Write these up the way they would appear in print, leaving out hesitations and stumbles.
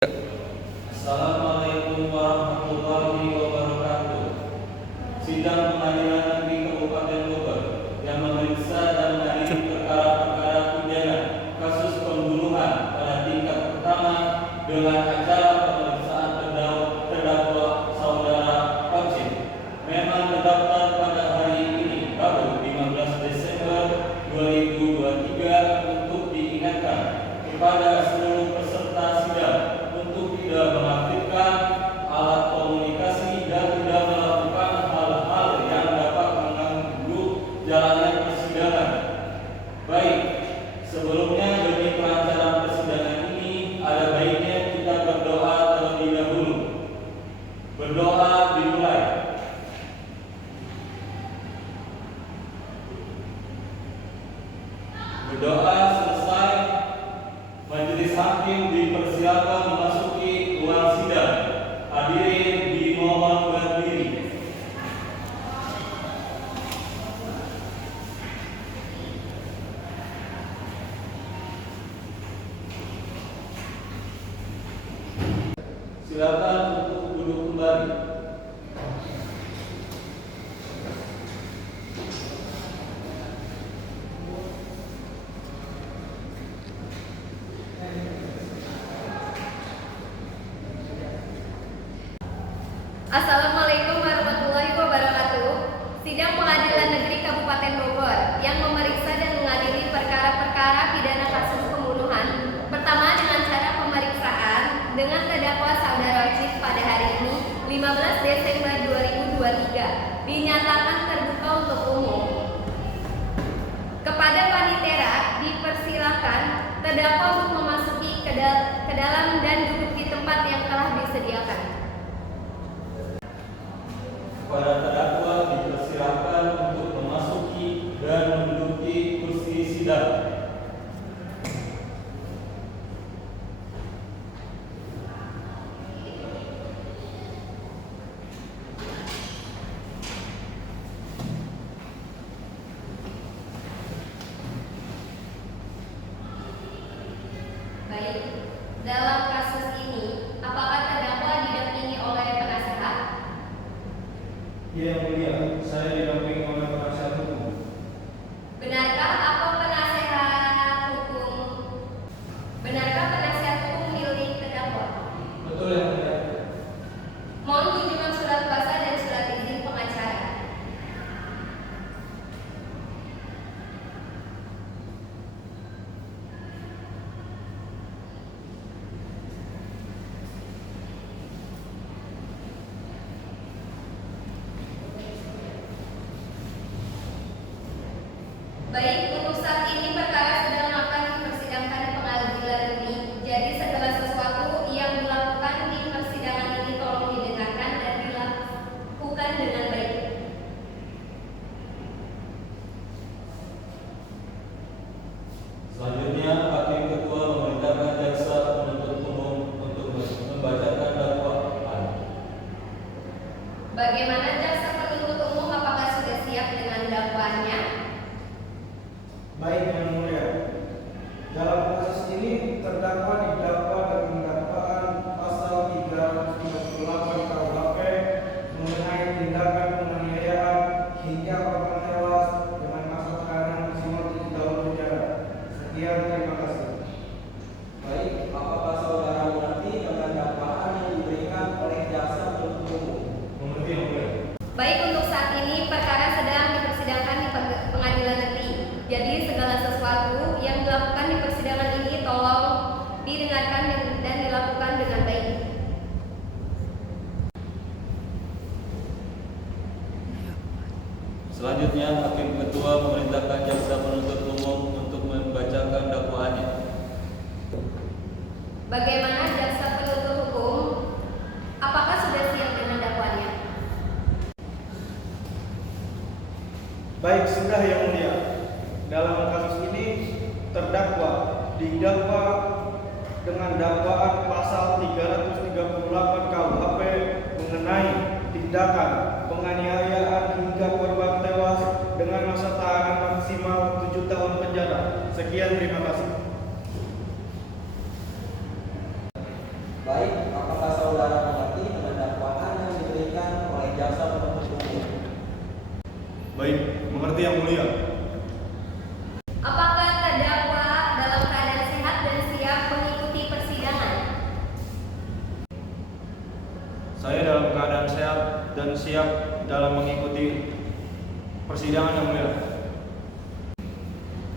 Assalamualaikum warahmatullahi wabarakatuh. Sidang Pengadilan Negeri Kabupaten Bogor yang memeriksa dan mengadili perkara-perkara pidana kasus pembunuhan pada tingkat pertama dengan acara pemeriksaan terdakwa saudara Ocin memang terdaftar pada hari ini Rabu 15 Desember 2023 untuk diingatkan kepada seluruh peserta sidang untuk tidak mengaktifkan alat komunikasi dan tidak melakukan hal-hal yang dapat mengganggu jalannya persidangan. Baik, sebelumnya demi kelancaran persidangan ini ada baiknya kita berdoa terlebih dahulu. Berdoa dimulai. Berdoa selesai, majelis hakim dipersilakan memasuki ruang sidang. Hadirin dimohon berdiri. Silakan untuk duduk kembali. Assalamualaikum warahmatullahi wabarakatuh. Sidang Pengadilan Negeri Kabupaten Bogor yang memeriksa dan mengadili perkara-perkara pidana kasus pembunuhan pertama dengan cara pemeriksaan dengan terdakwa saudara Ocin pada hari ini 15 Desember 2023 dinyatakan terbuka untuk umum. Kepada panitera dipersilakan terdakwa untuk memasuki ke dalam dan duduk di tempat yang telah disediakan. Para terdakwa dipersilakan untuk memasuki dan menduduki kursi sidang. Baik, dalam kasus ini apakah terdakwa didampingi oleh penasehat? Ya, yang mulia, saya didampingi oleh penasihat hukum. Benarkah penasihat hukum milik terdakwa? Betul yang mulia. Mohon kunjungan surat kuasa dan surat izin pengacara. Baik, untuk saat ini perkara sedang akan dipersidangkan di pengadilan negeri. Jadi segala sesuatu yang dilakukan di persidangan ini tolong didengarkan dan dilakukan dengan baik. Selanjutnya, Hakim Ketua memerintahkan jaksa penuntut umum untuk membacakan dakwaan. Bagaimana jaksa penuntut umum, apakah sudah siap dengan dakwaannya? Baik yang mulia. Dalam kasus ini terdakwa didakwa dengan dakwaan pasal 338 KUHP mengenai tindakan penganiayaan hingga korban tewas dengan masa tahanan maksimal 7 tahun penjara. Sekian, terima kasih. Baik, apakah saudara mengerti dengan dakwaan yang diberikan oleh jaksa penuntut umum? Mengerti yang mulia. Baik, untuk saat ini perkara sedang dipersidangkan di pengadilan negeri. Jadi segala sesuatu yang dilakukan di persidangan ini tolong didengarkan dan dilakukan dengan baik. Selanjutnya, Hakim Ketua memerintahkan jaksa penuntut umum untuk membacakan dakwaannya. Bagaimana jaksa penuntut hukum? Apakah sudah siap dengan dakwaannya? Baik, sudah yang mulia. Dalam kasus ini terdakwa didakwa dengan dakwaan pasal 338 KUHP mengenai tindakan penganiayaan hingga korban tewas dengan masa tahanan maksimal 7 tahun penjara. Sekian, terima kasih. Baik, dan siap dalam mengikuti persidangan yang mulia.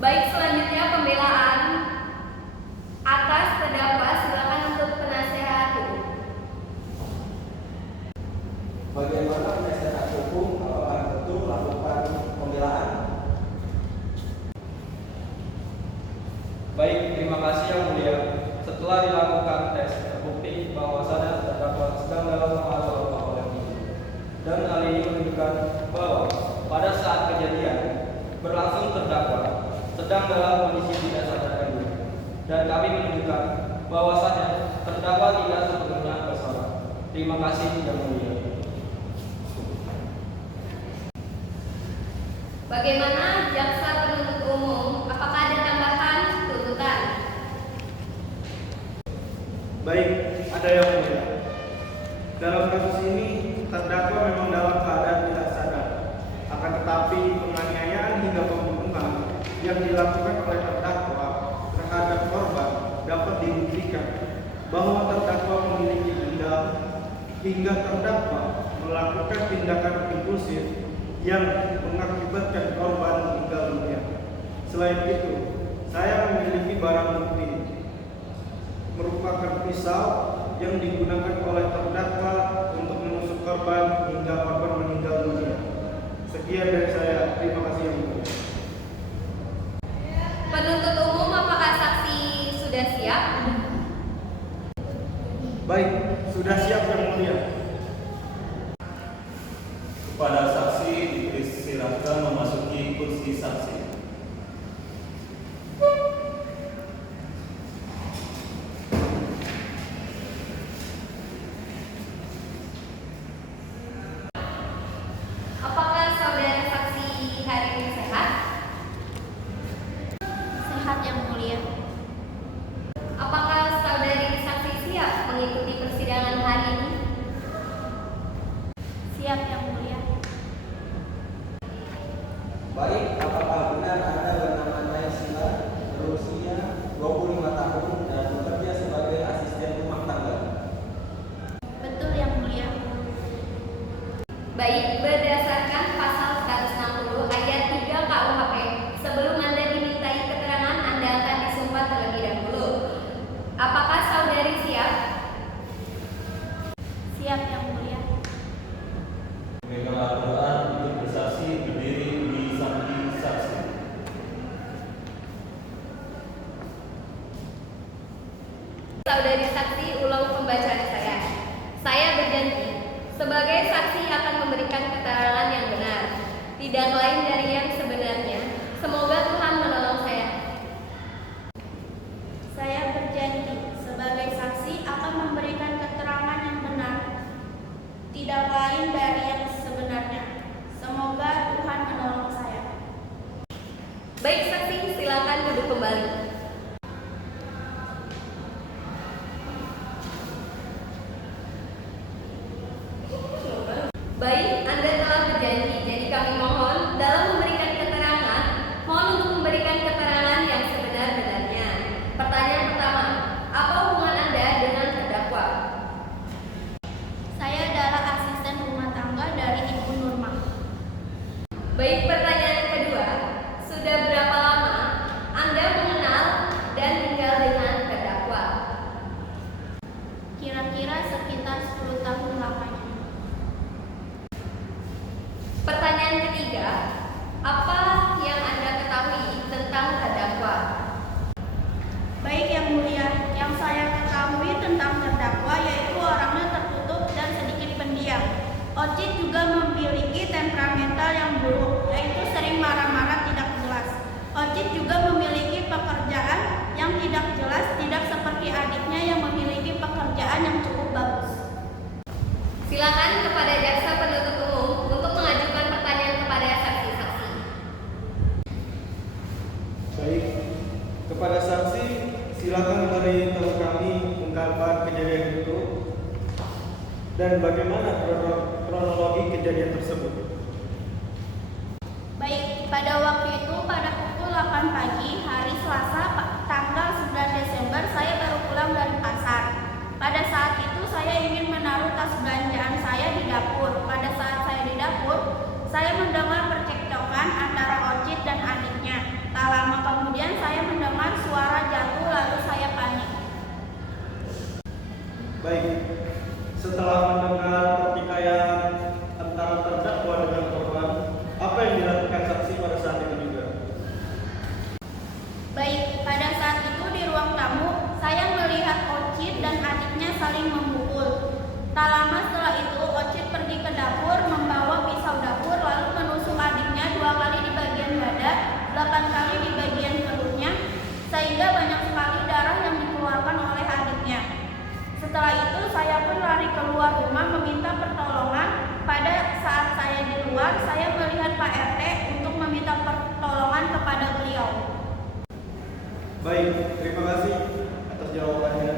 Baik, selanjutnya pembelaan atas terdakwa. Silakan untuk penasehat hukum. Bagaimana penasehat hukum apakah betul melakukan pembelaan? Baik, terima kasih yang mulia. Setelah dilakukan tes, terbukti bahwasannya terdakwa sedang dalam pengaruh oleh dan hal ini menunjukkan bahwa pada saat kejadian berlangsung terdakwa sedang dalam kondisi tidak sadarkan diri, dan kami menunjukkan bahwasannya terdakwa tidak sepenuhnya bersalah. Terima kasih yang mulia. Bagaimana jaksa penuntut umum? Apakah ada tambahan tuntutan? Baik, ada yang mulia. Dalam kasus ini, terdakwa memang dalam keadaan tidak sadar. Akan tetapi, penganiayaan hingga pembunuhan yang dilakukan oleh terdakwa terhadap korban dapat dibuktikan bahwa terdakwa memiliki dendam hingga terdakwa melakukan tindakan impulsif yang mengakibatkan korban meninggal dunia. Selain itu, saya memiliki barang bukti merupakan pisau yang digunakan oleh terdakwa untuk menusuk korban hingga korban meninggal dunia. Sekian dari saya. Terima kasih yang mulia. Penuntut umum, apakah saksi sudah siap? Baik, sudah siap yang mulia. Kepada saksi dipersilahkan memasuki kursi saksi. Apakah saudara saksi hari ini sehat? Sehat yang mulia. Apakah saudari saksi siap mengikuti persidangan hari ini? Siap yang mulia. Baik, apakah benar Anda bernama Naysila, berusia 25 tahun dan bekerja sebagai asisten rumah tangga? Betul yang mulia. Baik, berdasarkan pasal 160 ayat 3 KUHP, sebelum Anda dimintai keterangan, Anda akan disumpah terlebih dahulu. Apakah saudari siap? Siap yang mulia. Memegang Al-Quran untuk bersaksi berdiri di samping saksi. Saudari saksi, ulang pembacaan saya. Saya berjanji sebagai saksi akan memberikan keterangan yang benar, tidak lain dari yang sebenarnya. Semoga Tuhan menolong saya. Saya berjanji sebagai saksi akan memberikan keterangan yang benar, tidak lain dari yang sebenarnya. Semoga Tuhan menolong saya. Baik saksi, silakan duduk kembali. Baik, Anda telah berjanji, jadi kami mohon dalam memberikan keterangan, mohon untuk memberikan keterangan yang sebenar-benarnya. Pertanyaan pertama, apa hubungan Anda dengan terdakwa? Saya adalah asisten rumah tangga dari Ibu Nurma. Baik, pertanyaan kedua, sudah berapa lama Anda mengenal dan tinggal dengan terdakwa? Kira-kira sekitar 10 tahun lamanya. Pertanyaan ketiga, apa yang Anda ketahui tentang terdakwa? Baik yang mulia, yang saya ketahui tentang terdakwa yaitu orangnya tertutup dan sedikit pendiam. Ocit juga memiliki temperamental yang buruk, yaitu sering marah-marah tidak jelas. Ocit juga memiliki pekerjaan yang tidak jelas, tidak seperti adiknya yang memiliki pekerjaan yang cukup bagus. Silakan kepada jaksa penuntut umum untuk mengajukan pertanyaan kepada saksi-saksi. Baik, kepada saksi silakan beritahu kami ungkapan kejadian itu dan bagaimana kronologi kejadian tersebut. Baik, pada waktu itu pada pukul 8 pagi hari Selasa tanggal 9 Desember saya baru pulang dari pasar. Pada saat itu saya ingin menaruh tas belanjaan saya di dapur. Pada Baik, setelah mendengar pertikaian antara terdakwa dengan korban, apa yang dilakukan saksi pada saat itu juga? Baik, pada saat itu di ruang tamu, saya melihat Ocit dan adiknya saling memukul. Tak lama setelah itu, Ocit pergi ke dapur membawa pisau dapur lalu menusuk adiknya 2 kali di bagian dada, 8 kali di bagian perutnya, sehingga banyak sekali darah yang dikeluarkan oleh adiknya. Setelah itu, saya pun lari keluar rumah meminta pertolongan. Pada saat saya di luar, saya melihat Pak RT untuk meminta pertolongan kepada beliau. Baik, terima kasih atas jawabannya.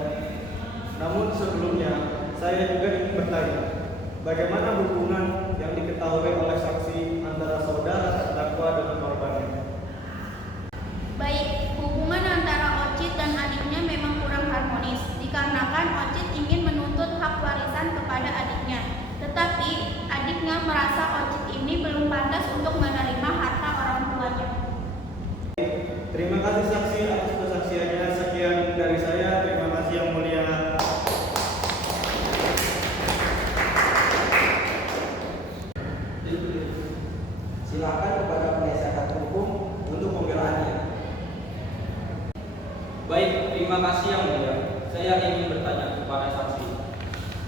Namun sebelumnya, saya juga ingin bertanya, bagaimana hubungan yang diketahui oleh saksi antara saudara terdakwa dengan korbannya? Baik, hubungan antara Ocit dan adiknya memang kurang harmonis, dikarenakan Ocit ingin menuntut hak warisan kepada adiknya. Tetapi, adiknya merasa Ocit ini belum pantas untuk menerima harta orang tuanya. Terima kasih saksi atas kesaksiannya. Sekian dari saya. Terima kasih yang mulia. Silakan kepada penasihat hukum untuk pembelaannya. Baik, terima kasih yang mulia. Saya ingin bertanya kepada saksi,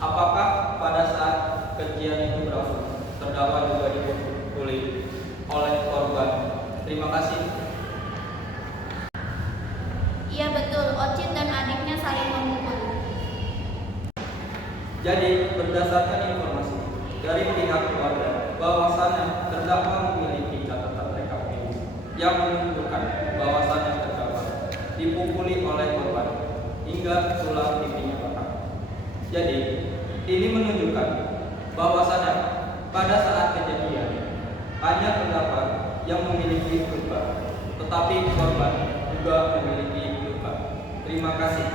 apakah pada saat kejadian itu berlangsung terdakwa juga dipukuli oleh korban? Terima kasih. Iya betul, Ocit dan adiknya saling memukul. Jadi, berdasarkan informasi dari pihak keluarga bahwasannya terdakwa memiliki catatan rekam medis yang menunjukkan bahwasannya terdakwa dipukuli oleh korban hingga tulang pipinya patah. Jadi, ini menunjukkan bahwasannya pada saat kejadian hanya terdakwa yang memiliki luka, tetapi korban juga memiliki luka. Terima kasih.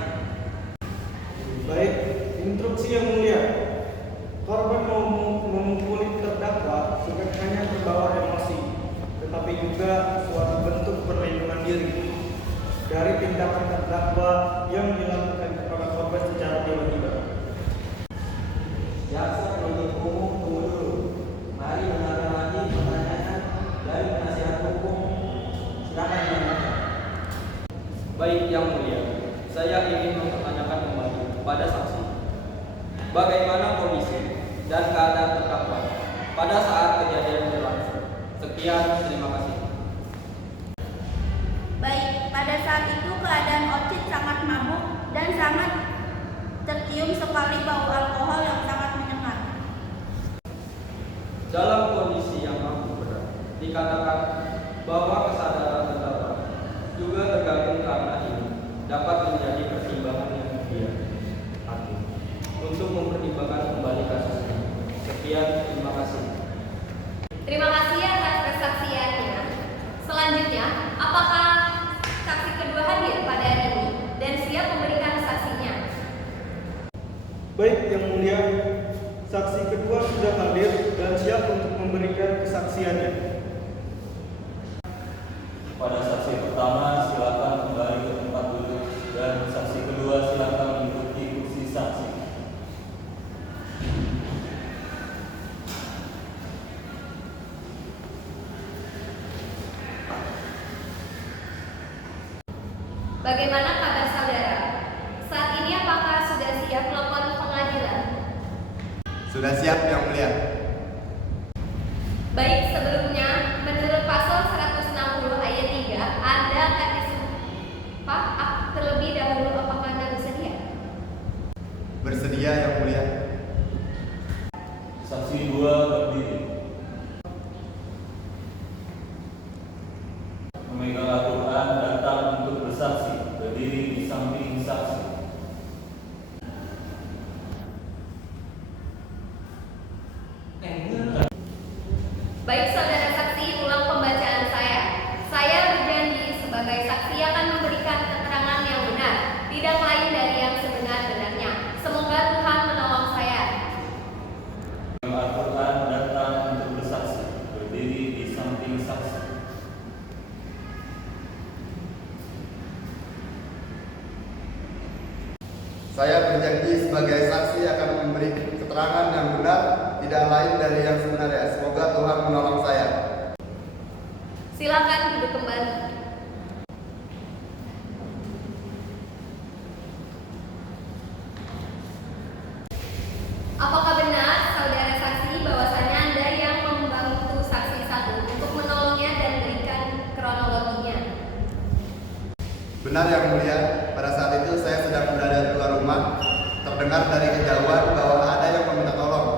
Baik, instruksi yang mulia. Korban memukuli terdakwa bukan hanya terbawa emosi, tetapi juga suatu bentuk perlindungan diri dari tindakan terdakwa yang dilakukan kepada korban secara tiba-tiba. Jaksa penuntut umum tunggu dulu. Mari dengarkan lagi pertanyaan dari penasihat hukum. Silakan menanyakan. Baik yang mulia, saya ingin mempertanyakan kembali kepada saksi, bagaimana kondisi dan keadaan terdakwa pada saat kejadian berlangsung. Sekian, terima kasih. Baik, pada saat itu keadaan Ocit sangat mabuk dan sangat tercium sekali bau alkohol yang sangat menyengat. Dalam kondisi yang mabuk berat, dikatakan bahwa kesadaran terdakwa juga tergantung karena ini dapat menjadi pertimbangan yang mulia hakim untuk mempertimbangkan kembali kasus ini. Sekian, terima kasih. Terima kasih atas kesaksiannya. Selanjutnya, apakah saksi kedua hadir pada hari ini dan siap memberikan saksinya? Baik yang mulia, saksi kedua sudah hadir dan siap untuk memberikan kesaksiannya. Pada saksi pertama silakan kembali ke tempat duduk dan saksi kedua silakan menduduki kursi saksi. Bagaimana kabar saudara? Saat ini apakah sudah siap melakukan pengadilan? Sudah siap yang mulia. Baik, sebelumnya menurut pasal 160 ayat 3 Anda akan disumpah terlebih dahulu. Apakah Anda bersedia? Bersedia yang mulia. Saksi dua berdiri. Memegang Al-Quran datang untuk bersaksi, berdiri di samping saksi. Baik saudara saksi, ulang pembacaan saya. Saya berjanji sebagai saksi akan memberikan keterangan yang benar, tidak lain dari yang sebenar-benarnya. Semoga Tuhan menolong saya. Al-Quran datang untuk bersaksi, berdiri di samping saksi. Saya berjanji sebagai saksi keterangan yang benar tidak lain dari yang sebenarnya. Semoga Tuhan menolong saya. Silakan duduk kembali. Apakah benar saudara saksi bahwasannya Anda yang membantu saksi satu untuk menolongnya dan berikan kronologinya? Benar yang mulia, pada saat itu saya sedang berada di luar rumah. Terdengar dari kejauhan bahwa ada yang meminta tolong.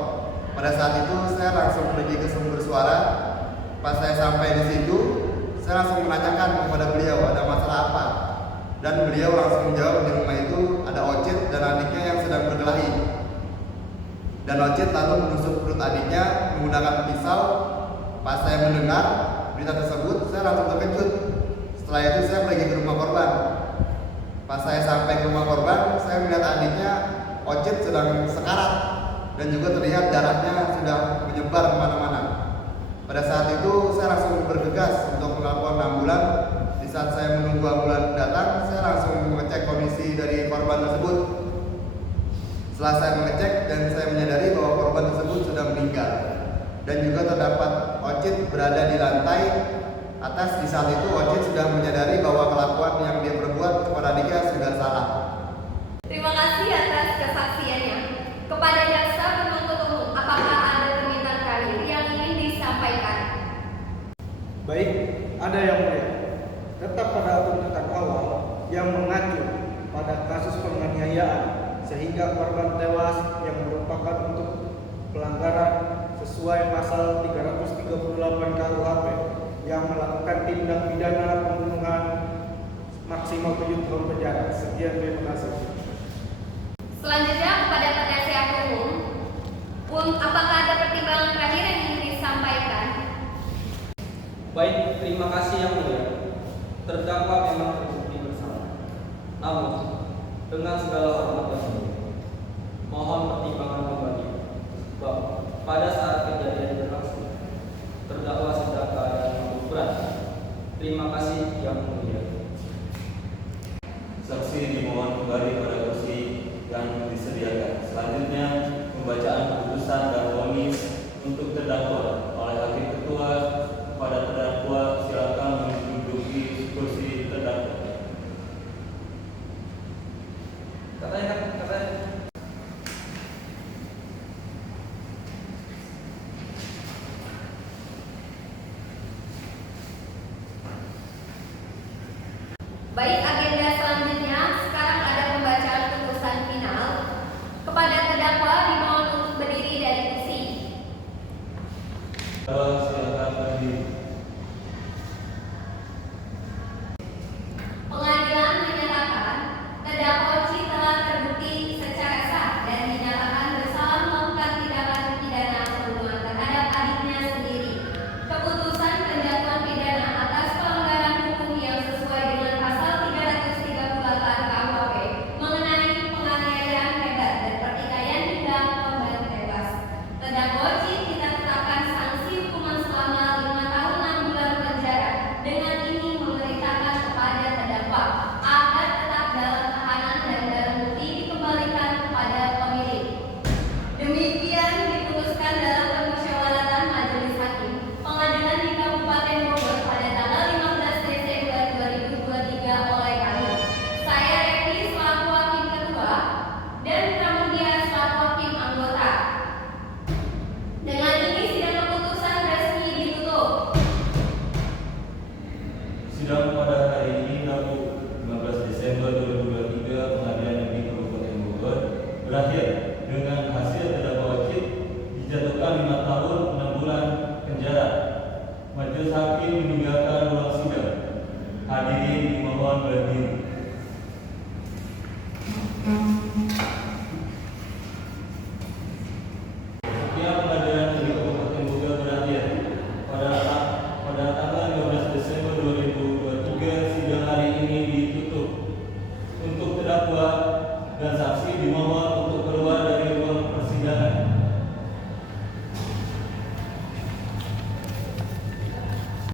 Pada saat itu saya langsung pergi ke sumber suara. Pas saya sampai di situ, saya langsung menanyakan kepada beliau ada masalah apa. Dan beliau langsung menjawab di rumah itu ada Ocit dan adiknya yang sedang berkelahi. Dan Ocit lalu menusuk perut adiknya menggunakan pisau. Pas saya mendengar berita tersebut, saya langsung terkejut. Setelah itu saya pergi ke rumah korban. Pas saya sampai ke rumah korban, saya melihat adiknya Ocit sedang sekarat dan juga terlihat darahnya sudah menyebar kemana-mana. Pada saat itu saya langsung bergegas untuk melakukan ambulan. Di saat saya menunggu ambulan datang, saya langsung mengecek kondisi dari korban tersebut. Setelah saya mengecek dan saya menyadari bahwa korban tersebut sudah meninggal dan juga terdapat Ocit berada di lantai atas. Di saat itu Ocit sudah menyadari bahwa kelakuan yang dia perbuat kepada adiknya sudah salah. Terima kasih atas kesaksiannya. Kepada jaksa penuntut umum, apakah ada permintaan terakhir yang ingin disampaikan? Baik, ada yang mulia. Tetap pada tuntutan awal yang mengacu pada kasus penganiayaan sehingga korban tewas yang merupakan untuk pelanggaran sesuai pasal 338 KUHP yang melakukan tindak pidana pembunuhan maksimal 7 tahun penjara. Sekian, terima kasih. Selanjutnya kepada penasihat umum, apakah ada pertimbangan terakhir yang ingin disampaikan? Baik, terima kasih yang mulia. Terdakwa memang terbukti bersalah. Namun, dengan segala hormat yang mulia, mohon pertimbangan kembali bahwa pada saat kejadian berlangsung, terdakwa sedang keadaan mabuk berat. Terima kasih yang mulia. Saksi dimohon kembali pada kursi yang disediakan. Selanjutnya, pembacaan putusan dan vonis untuk terdakwa oleh hakim ketua. Kepada terdakwa, silakan menduduki kursi terdakwa. Katanya. Baik, agenda selanjutnya sekarang ada pembacaan putusan final. Kepada terdakwa dimohon untuk berdiri dari kursi. Silakan berdiri. Pengadilan menyatakan terdakwa Ocit telah terbukti secara sah dan dinyatakan bersalah melakukan tindakan pidana pembunuhan terhadap adiknya sendiri. Keputusan penjatuhan pidana atas pelanggaran hukum yang sesuai dengan pasal 338 KUHP mengenai penganiayaan hebat dan pertikaian hingga korban tewas. Terdakwa Ocit kita tetapkan sanksi hukuman selama 5 tahun 6 bulan penjara. Dengan ini memerintahkan kepada terdakwa agar tetap dalam tahanan dan barang bukti dikembalikan kepada pemilik. Demikian diputuskan dalam permusyawaratan Majelis Hakim Pengadilan di Kabupaten Bogor pada tanggal 15 Desember 2023 oleh kami. Saya Revi selaku hakim ketua dan Pramudia selaku hakim anggota. Dengan ini sidang keputusan resmi ditutup. Sidang pada hari ini Rabu 15 Desember 2023 Pengadilan Negeri Kabupaten Bogor berakhir dengan hasil terdakwa Ocit dijatuhkan 5 tahun 6 bulan penjara. Majelis Hakim meninggalkan ruang sidang. Hadirin dimohon berdiri.